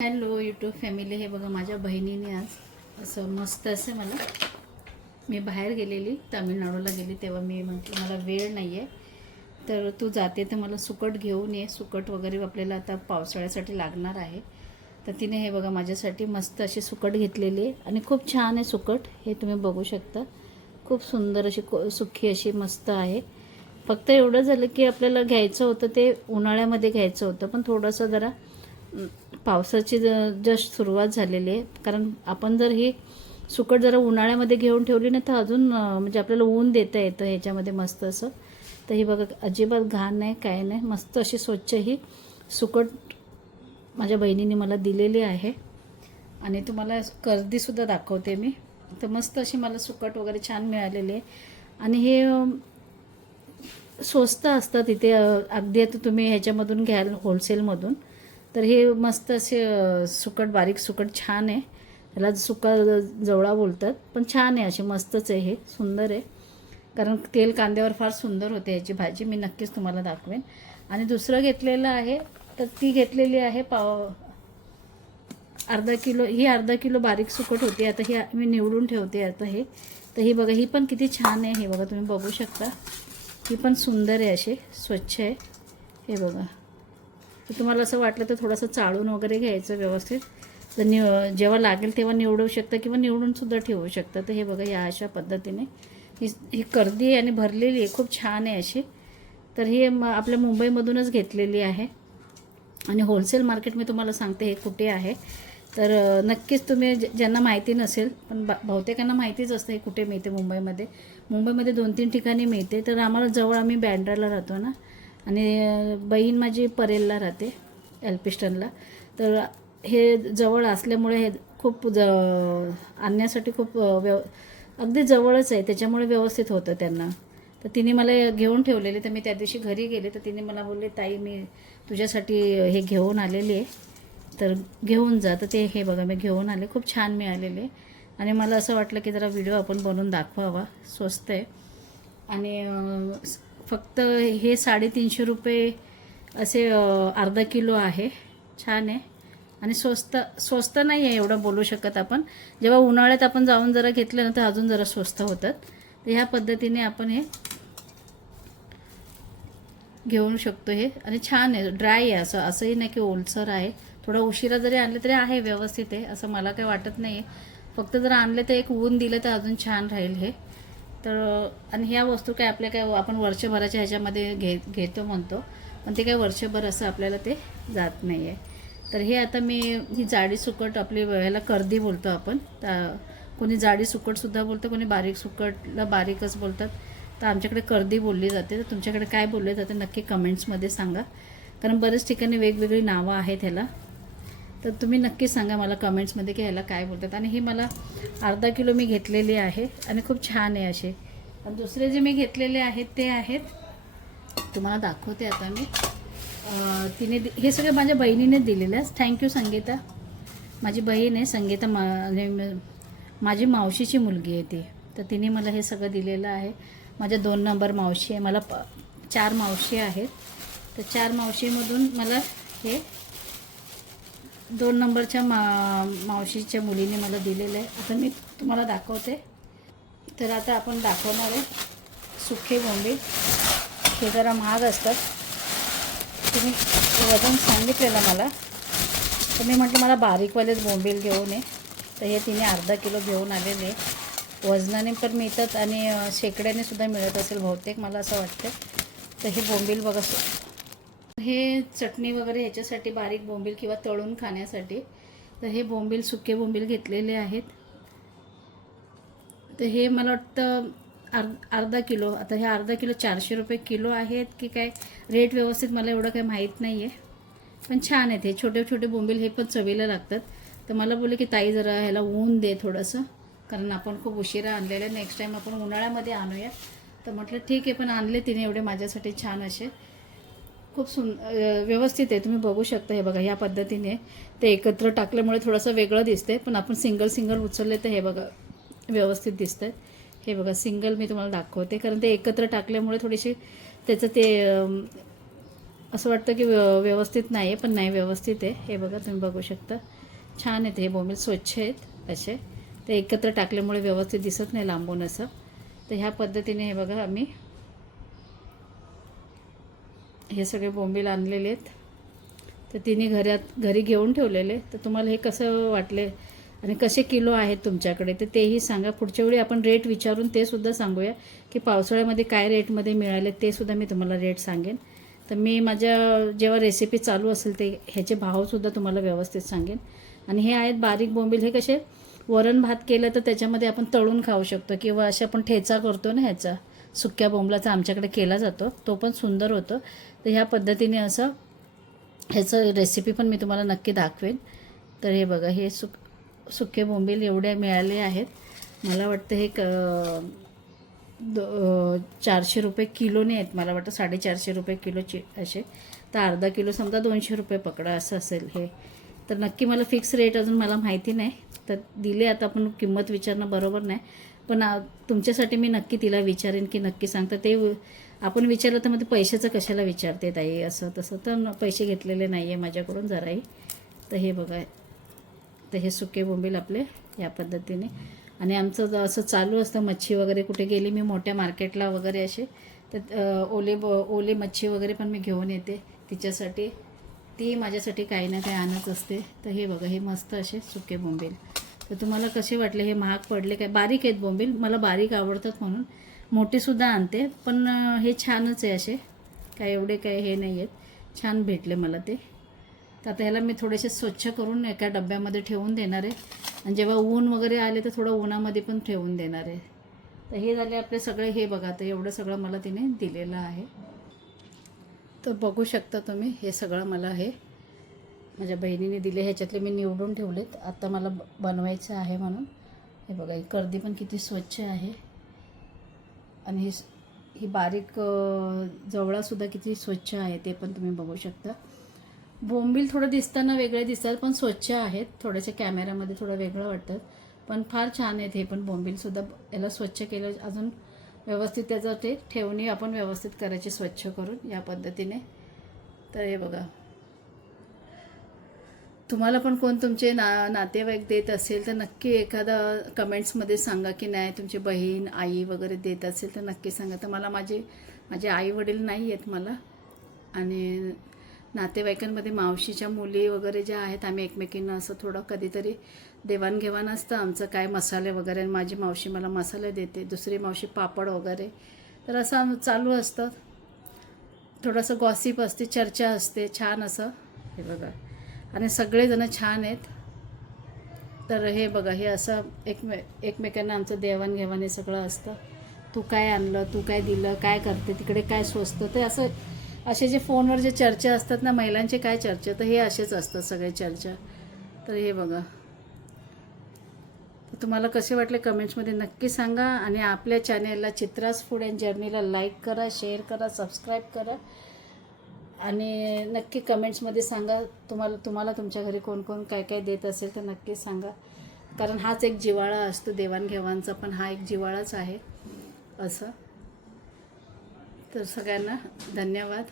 Hello YouTube family हे बघा माझ्या बहिणीने आज असं मस्त असं मला मी बाहेर गेलेली तामिळनाडूला गेली तेव्हा मी म्हटलं मला वेळ नाही आहे तर तू जाते तर मला सुकट घेऊन ये. सुकट वगैरे आपल्याला आता पावसाळ्यासाठी लागणार आहे. तर तिने हे बघा माझ्यासाठी मस्त अशी सुकट घेतलेली आहे. आणि खूप छान आहे सुकट हे तुम्ही बघू शकता. खूप सुंदर अशी को सुखी अशी मस्त आहे. फक्त एवढं झालं की आपल्याला घ्यायचं होतं ते उन्हाळ्यामध्ये घ्यायचं होतं. पण थोडंसं जरा पावसाची ज- जस्ट सुरुवात झालेली आहे. कारण आपण जर ही सुकट जरा उन्हाळ्यामध्ये घेऊन ठेवली ना तर अजून म्हणजे आपल्याला ऊन देता येतं ह्याच्यामध्ये मस्त असं. तर ही बघा अजिबात घाण नाही काय नाही. मस्त अशी स्वच्छ ही सुकट माझ्या बहिणीने मला दिलेली आहे. आणि तुम्हाला कर्दीसुद्धा दाखवते मी. तर मस्त अशी मला सुकट वगैरे छान मिळालेली आहे. आणि हे स्वस्त असतात इथे. अगदी आता तुम्ही ह्याच्यामधून घ्याल होलसेलमधून. तर हे मस्त असे सुकट बारीक सुकट छान आहे. त्याला सुका जवळा बोलतात पण छान आहे असे मस्तच आहे हे सुंदर आहे. कारण तेल कांद्यावर फार सुंदर होते याची भाजी मी नक्कीच तुम्हाला दाखवेन. आणि दुसरं घेतलेलं आहे तर ती घेतलेली आहे पाव अर्धा किलो ही अर्धा किलो बारीक सुकट होती. आता ही मी निवडून ठेवते आता हे. तर ही बघा ही पण किती छान आहे हे बघा तुम्ही बघू शकता. ही पण सुंदर आहे असे स्वच्छ आहे. हे बघा. तर तुम्हाला असं वाटलं तर थोडंसं चाळून वगैरे घ्यायचं व्यवस्थित. तर निव जेव्हा लागेल तेव्हा निवडू शकता किंवा निवडूनसुद्धा ठेवू शकता. तर हे बघा या अशा पद्धतीने. ही ही कर्दी आहे आणि भरलेली आहे. खूप छान आहे अशी. तर ही म आपल्या मुंबईमधूनच घेतलेली आहे. आणि होलसेल मार्केट मी तुम्हाला सांगते हे कुठे आहे. तर नक्कीच तुम्ही ज- ज्यांना माहिती नसेल पण बा बहुतेकांना माहितीच असतं हे कुठे मिळते मुंबईमध्ये. मुंबईमध्ये दोन तीन ठिकाणी मिळते. तर आम्हाला जवळ आम्ही बँड्राला राहतो ना. आणि बहीण माझी परेलला राहते एल्पिस्टनला तर हे जवळ असल्यामुळे हे खूप ज आणण्यासाठी खूप व्यव अगदी जवळच आहे. त्याच्यामुळे व्यवस्थित होतं त्यांना. तर तिने मला घेऊन ठेवलेले. तर मी त्या दिवशी घरी गेले. तर तिने मला बोलले ताई मी तुझ्यासाठी हे घेऊन आलेली आहे. तर घेऊन जा. तर ते हे बघा मी घेऊन आले. खूप छान मिळालेले आणि मला असं वाटलं की जरा व्हिडिओ आपण बनवून दाखवावा. स्वस्त आहे. आणि फक्त हे साडेतीनशे रुपये असे अर्धा किलो आहे. छान आहे. आणि स्वस्त स्वस्त नाही आहे एवढं बोलू शकत आपण. जेव्हा उन्हाळ्यात आपण जाऊन जरा घेतलं ना तर अजून जरा स्वस्त होतात. तर ह्या पद्धतीने आपण हे घेऊ शकतो हे. आणि छान आहे. ड्राय आहे असं. असंही नाही की ओलसर आहे. थोडं उशिरा जरी आणले तरी आहे व्यवस्थित आहे. असं मला काही वाटत नाही आहे फक्त जर आणलं तर एक ऊन दिलं तर अजून छान राहील हे. तर आणि ह्या वस्तू काय आपल्या काय आपण वर्षभराच्या ह्याच्यामध्ये घे घेतो म्हणतो पण ते काय वर्षभर असं आपल्याला ते जात नाही आहे तर हे आता मी ही जाडी सुकट आपली ह्याला कर्दी बोलतो आपण. तर कोणी जाडी सुकटसुद्धा बोलतं कोणी बारीक सुकटला बारीकच बोलतात. तर आमच्याकडे कर्दी बोलली जाते. तर तुमच्याकडे काय बोलले जाते नक्की कमेंट्समध्ये सांगा. कारण बरेच ठिकाणी वेगवेगळी नावं आहेत ह्याला. तर तुम्ही नक्की सांगा मला कमेंट्समध्ये की ह्याला काय बोलतात. आणि ही मला अर्धा किलो मी घेतलेली आहे आणि खूप छान आहे असे. आणि दुसरे जे मी घेतलेले आहेत ते आहेत. तुम्हाला दाखवते आता मी. तिने दि- हे सगळं माझ्या बहिणीने दिलेलं आहे थँक्यू संगीता. माझी बहीण आहे संगीता मा माझी मावशीची मुलगी आहे ती. तर तिने मला हे सगळं दिलेलं आहे. माझ्या दोन नंबर मावशी आहे. मला प चार मावशी आहेत. तर चार मावशीमधून मला हे दोन नंबरच्या मा मावशीच्या मुलीने मला दिलेलं आहे. आता मी तुम्हाला दाखवते. तर आता आपण दाखवणार आहे सुखे बोंबील. हे जरा महाग असतात. तुम्ही वजन सांगितलेलं मला. तर मी म्हटलं मला बारीकवालेच बोंबील घेऊन ये. तर हे तिने अर्धा किलो घेऊन आलेले वजनाने पण मिळतात आणि शेकड्याने सुद्धा मिळत असेल बहुतेक मला असं वाटतं. तर हे बोंबील बघा हे चटणी वगैरे ह्याच्यासाठी बारीक बोंबील किंवा तळून खाण्यासाठी. तर हे बोंबील सुके बोंबील घेतलेले आहेत. तर हे मला वाटतं अर् अर्धा किलो आता हे अर्धा किलो चारशे रुपये किलो आहेत की काय? रेट व्यवस्थित मला एवढं काही माहीत नाही आहे पण छान आहेत हे. छोटे छोटे बोंबील हे पण चवीला लागतात. तर मला बोलले की ताई जरा ह्याला ऊन दे थोडंसं कारण आपण खूप उशिरा आणलेलं आहे. नेक्स्ट टाईम आपण उन्हाळ्यामध्ये आणूया. तर म्हटलं ठीक आहे पण आणले तिने एवढे माझ्यासाठी छान असे. खूप सुं व्यवस्थित आहे. तुम्ही बघू शकता हे बघा ह्या पद्धतीने ते एकत्र टाकल्यामुळे थोडंसं वेगळं दिसते पण आपण सिंगल सिंगल उचलले तर हे बघा व्यवस्थित दिसतं हे बघा सिंगल मी तुम्हाला दाखवते कारण ते एकत्र टाकल्यामुळे थोडीशी त्याचं ते असं वाटतं की व्य- व्यवस्थित नाही आहे पण नाही व्यवस्थित आहे. हे बघा तुम्ही बघू शकता. छान आहेत हे बोंबील स्वच्छ आहेत असे. ते एकत्र टाकल्यामुळे व्यवस्थित दिसत नाही लांबून असं. तर ह्या पद्धतीने हे बघा आम्ही हे सगळे बोंबील आणलेले आहेत. तर तिने घरात घरी घेऊन ठेवलेले. तर तुम्हाला हे कसं वाटले आणि कसे किलो आहेत तुमच्याकडे? तर तेही सांगा. पुढच्या वेळी आपण रेट विचारून ते सुद्धा सांगूया की पावसाळ्यामध्ये काय रेटमध्ये मिळाले ते सुद्धा मी तुम्हाला रेट सांगेन. तर मी माझ्या जेव्हा रेसिपी चालू असेल ते ह्याचे भावसुद्धा तुम्हाला व्यवस्थित सांगेन. आणि हे आहेत बारीक बोंबील. हे कसे? वरण भात केलं तर त्याच्यामध्ये आपण तळून खाऊ शकतो किंवा असे आपण ठेचा करतो ना ह्याचा. सुक्या बोंबलाचा आमच्याकडे केला जातो. तो पण सुंदर होतो. तर ह्या पद्धतीने असं ह्याचं रेसिपी पण मी तुम्हाला नक्की दाखवेन. तर हे बघा हे सुक सुके बोंबील एवढे मिळाले आहेत. मला वाटतं हे क दो चारशे रुपये किलोने आहेत. मला वाटतं साडेचारशे रुपये किलोचे असे. तर अर्धा किलो समजा दोनशे रुपये पकडा असं असेल हे. तर नक्की मला फिक्स रेट अजून मला माहिती नाही. तर दिले आता आपण किंमत विचारणं बरोबर नाही. पण तुमच्यासाठी मी नक्की तिला विचारेन की नक्की सांगता. ते आपण विचारलं तर मग ते पैशाचं कशाला विचारते ताई? असं तसं तर पैसे घेतलेले नाही आहे माझ्याकडून जराही. तर हे बघा तर हे सुके बोंबील आपले या पद्धतीने. आणि आमचं असं चालू असतं मच्छी वगैरे कुठे गेली मी मोठ्या मार्केटला वगैरे असे तर ओले ब ओले मच्छी वगैरे पण मी घेऊन येते तिच्यासाठी. ती माझ्यासाठी काही ना काही आणत असते. तर हे बघा हे मस्त असे सुके बोंबील. तर तुम्हाला कसे वाटले? हे महाग पडले काय? बारीक आहेत बोंबील. मला बारीक आवडतात म्हणून. मोठेसुद्धा आणते. पण हे छानच आहे असे. काय एवढे काय हे नाही आहेत. छान भेटले मला ते. तर आता ह्याला मी थोडेसे स्वच्छ करून एका डब्यामध्ये ठेवून देणार आहे. आणि जेव्हा ऊन वगैरे आले तर थोडं उन्हामध्ये पण ठेवून देणार आहे. तर हे झाले आपले सगळे. हे बघा तर एवढं सगळं मला तिने दिलेलं आहे. तर बघू शकता तुम्ही हे सगळं मला हे माझ्या बहिणीने दिले ह्याच्यातले मी निवडून ठेवलेत. आत्ता मला ब- बनवायचं आहे म्हणून. हे बघा ही कर्दी पण किती स्वच्छ आहे. आणि ही ही बारीक जवळासुद्धा किती स्वच्छ आहे ते पण तुम्ही बघू शकता. बोंबील थोडं दिसताना वेगळे दिसतात पण स्वच्छ आहेत. थोडेसे कॅमेऱ्यामध्ये थोडं वेगळं वाटतं. पण फार छान आहेत हे पण बोंबीलसुद्धा याला स्वच्छ केलं अजून व्यवस्थित त्याचं ते ठेवणी आपण व्यवस्थित करायची स्वच्छ करून या पद्धतीने. तर हे बघा तुम्हाला पण कोण तुमचे ना नातेवाईक देत असेल तर नक्की एखादा कमेंट्समध्ये सांगा की नाही तुमची बहीण आई वगैरे देत असेल तर नक्की सांगा. तर मला माझे माझे आई वडील नाही आहेत मला. आणि नातेवाईकांमध्ये मावशीच्या मुली वगैरे ज्या आहेत आम्ही एकमेकींना असं थोडं कधीतरी देवाणघेवाण असतं. आमचं काय मसाले वगैरे आणि माझी मावशी मला मसाले देते. दुसरी मावशी पापड वगैरे. तर असं चालू असतं. थोडंसं गॉसिप असते चर्चा असते छान असं. हे बघा. आणि सगळेजण छान आहेत. तर हे बघा हे असं एकमे एकमेकांना आमचं देवाणघेवाण हे सगळं असतं. तू काय आणलं तू काय दिलं काय करते तिकडे काय सोचतं ते असं असे जे फोनवर जे चर्चा असतात ना महिलांचे काय चर्चा तर हे असेच असतात सगळे चर्चा. तर हे बघा. तर तुम्हाला कसे वाटले कमेंट्समध्ये नक्की सांगा आणि आपल्या चॅनेलला चित्रास फूड अँड जर्नीला लाईक करा शेअर करा सबस्क्राईब करा. आणि नक्की कमेंट्समध्ये सांगा तुम्हाला तुम्हाला तुमच्या घरी कोण कोण काय काय देत असेल तर नक्की सांगा. कारण हाच एक जिवाळा असतो देवाणघेवाणचा पण हा एक जिवाळाच आहे असं. तर सगळ्यांना धन्यवाद.